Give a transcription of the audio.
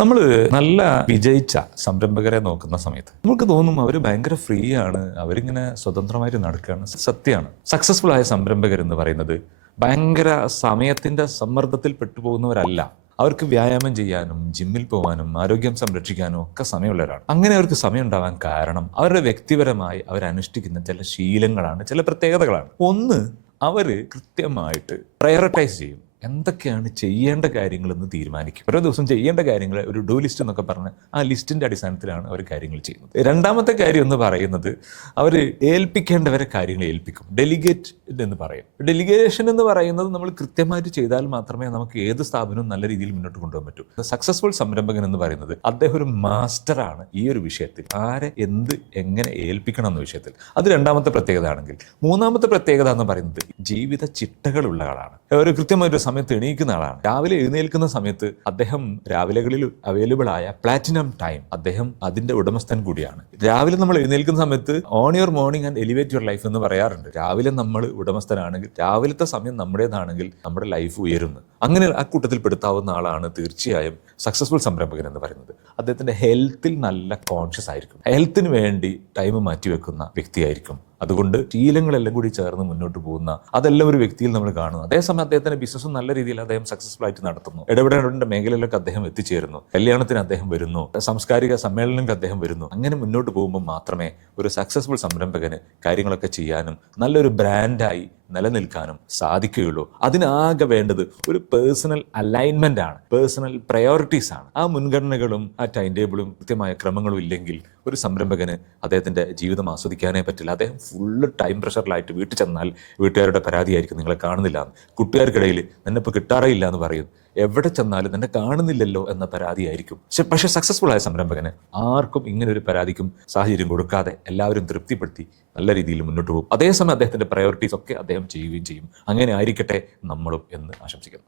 നമ്മൾ നല്ല വിജയിച്ച സംരംഭകരെ നോക്കുന്ന സമയത്ത് നമുക്ക് തോന്നും അവർ ഭയങ്കര ഫ്രീ ആണ്, അവരിങ്ങനെ സ്വതന്ത്രമായിട്ട് നടക്കുകയാണ്. സത്യമാണ്. സക്സസ്ഫുൾ ആയ സംരംഭകർ എന്ന് പറയുന്നത് ഭയങ്കര സമയത്തിന്റെ സമ്മർദ്ദത്തിൽ പെട്ടുപോകുന്നവരല്ല. അവർക്ക് വ്യായാമം ചെയ്യാനും ജിമ്മിൽ പോകാനും ആരോഗ്യം സംരക്ഷിക്കാനും ഒക്കെ സമയമുള്ളവരാണ്. അങ്ങനെ അവർക്ക് സമയം ഉണ്ടാവാൻ കാരണം അവരുടെ വ്യക്തിപരമായി അവരനുഷ്ഠിക്കുന്ന ചില ശീലങ്ങളാണ്, ചില പ്രത്യേകതകളാണ്. ഒന്ന്, അവര് കൃത്യമായിട്ട് പ്രയോറിറ്റൈസ് ചെയ്യും. എന്തൊക്കെയാണ് ചെയ്യേണ്ട കാര്യങ്ങളെന്ന് തീരുമാനിക്കും. ഓരോ ദിവസം ചെയ്യേണ്ട കാര്യങ്ങൾ ഒരു ഡു ലിസ്റ്റ് എന്നൊക്കെ പറഞ്ഞ് ആ ലിസ്റ്റിന്റെ അടിസ്ഥാനത്തിലാണ് അവർ കാര്യങ്ങൾ ചെയ്യുന്നത്. രണ്ടാമത്തെ കാര്യം എന്ന് പറയുന്നത് അവർ ഏൽപ്പിക്കേണ്ടവരെ കാര്യങ്ങൾ ഏൽപ്പിക്കും. ഡെലിഗേറ്റ് എന്ന് പറയും. ഡെലിഗേഷൻ എന്ന് പറയുന്നത് നമ്മൾ കൃത്യമായിട്ട് ചെയ്താൽ മാത്രമേ നമുക്ക് ഏത് സ്ഥാപനവും നല്ല രീതിയിൽ മുന്നോട്ട് കൊണ്ടുപോകാൻ പറ്റൂ. സക്സസ്ഫുൾ സംരംഭകൻ എന്ന് പറയുന്നത് അദ്ദേഹം ഒരു മാസ്റ്ററാണ് ഈ ഒരു വിഷയത്തിൽ. ആരെ എന്ത് എങ്ങനെ ഏൽപ്പിക്കണം എന്ന വിഷയത്തിൽ. അത് രണ്ടാമത്തെ പ്രത്യേകത ആണെങ്കിൽ, മൂന്നാമത്തെ പ്രത്യേകത എന്ന് പറയുന്നത് ജീവിത ചിട്ടകളുള്ള ആളാണ്. ഒരു കൃത്യമായൊരു സമയത്ത് എണീക്കുന്ന ആളാണ്. രാവിലെ എഴുന്നേൽക്കുന്ന സമയത്ത് അദ്ദേഹം രാവിലെകളിൽ അവൈലബിൾ ആയ പ്ലാറ്റിനം ടൈം, അദ്ദേഹം അതിന്റെ ഉടമസ്ഥൻ കൂടിയാണ്. രാവിലെ നമ്മൾ എഴുന്നേൽക്കുന്ന സമയത്ത് on your morning and elevate your life എന്ന് പറയാറുണ്ട്. രാവിലെ നമ്മൾ ഉടമസ്ഥനാണെങ്കിൽ, രാവിലത്തെ സമയം നമ്മുടേതാണെങ്കിൽ നമ്മുടെ ലൈഫ് ഉയരുന്നു. അങ്ങനെ ആ കൂട്ടത്തിൽ പെടുത്താവുന്ന ആളാണ് തീർച്ചയായും സക്സസ്ഫുൾ സംരംഭകൻ എന്ന് പറയുന്നത്. അദ്ദേഹത്തിന്റെ ഹെൽത്തിൽ നല്ല കോൺഷ്യസ് ആയിരിക്കും. ഹെൽത്തിന് വേണ്ടി ടൈം മാറ്റിവെക്കുന്ന വ്യക്തിയായിരിക്കും. അതുകൊണ്ട് ശീലങ്ങളെല്ലാം കൂടി ചേർന്ന് മുന്നോട്ട് പോകുന്ന അതെല്ലാം ഒരു വ്യക്തിയിൽ നമ്മൾ കാണുന്നു. അതേസമയം അദ്ദേഹത്തിന്റെ ബിസിനസ്സും നല്ല രീതിയിൽ അദ്ദേഹം സക്സസ്ഫുൾ ആയിട്ട് നടത്തുന്നു. ഇടപെടേണ്ട മേഖലയിലൊക്കെ അദ്ദേഹം എത്തിച്ചേരുന്നു. കല്യാണത്തിന് അദ്ദേഹം വരുന്നു, സാംസ്കാരിക സമ്മേളനങ്ങൾക്ക് അദ്ദേഹം വരുന്നു. അങ്ങനെ മുന്നോട്ട് പോകുമ്പോൾ മാത്രമേ ഒരു സക്സസ്ഫുൾ സംരംഭകന് കാര്യങ്ങളൊക്കെ ചെയ്യാനും നല്ലൊരു ബ്രാൻഡായി നിലനിൽക്കാനും സാധിക്കുകയുള്ളൂ. അതിനാകെ വേണ്ടത് ഒരു പേഴ്സണൽ അലൈൻമെന്റ് ആണ്, പേഴ്സണൽ പ്രയോറിറ്റീസ് ആണ്. ആ മുൻഗണനകളും ആ ടൈം ടേബിളും കൃത്യമായ ക്രമങ്ങളും ഇല്ലെങ്കിൽ ഒരു സംരംഭകന് അദ്ദേഹത്തിന്റെ ജീവിതം ആസ്വദിക്കാനേ പറ്റില്ല. അദ്ദേഹം ഫുള്ള് ടൈം പ്രഷറിലായിട്ട് വീട്ടിൽ ചെന്നാൽ വീട്ടുകാരുടെ പരാതിയായിരിക്കും, നിങ്ങളെ കാണുന്നില്ല എന്ന്. കുട്ടുകാർക്കിടയിൽ നിന്നെ ഇപ്പോൾ കിട്ടാറേ ഇല്ല എന്ന് പറയും. എവിടെ ചെന്നാലും നിന്നെ കാണുന്നില്ലല്ലോ എന്ന പരാതിയായിരിക്കും. പക്ഷേ സക്സസ്ഫുൾ ആയ സംരംഭകന് ആർക്കും ഇങ്ങനെ ഒരു പരാതിക്കും സാഹചര്യം കൊടുക്കാതെ എല്ലാവരും തൃപ്തിപ്പെടുത്തി നല്ല രീതിയിൽ മുന്നോട്ട് പോകും. അതേസമയം അദ്ദേഹത്തിന്റെ പ്രയോറിറ്റീസ് ഒക്കെ അദ്ദേഹം ചെയ്യുകയും ചെയ്യും. അങ്ങനെ ആയിരിക്കട്ടെ നമ്മളും എന്ന് ആശംസിക്കുന്നു.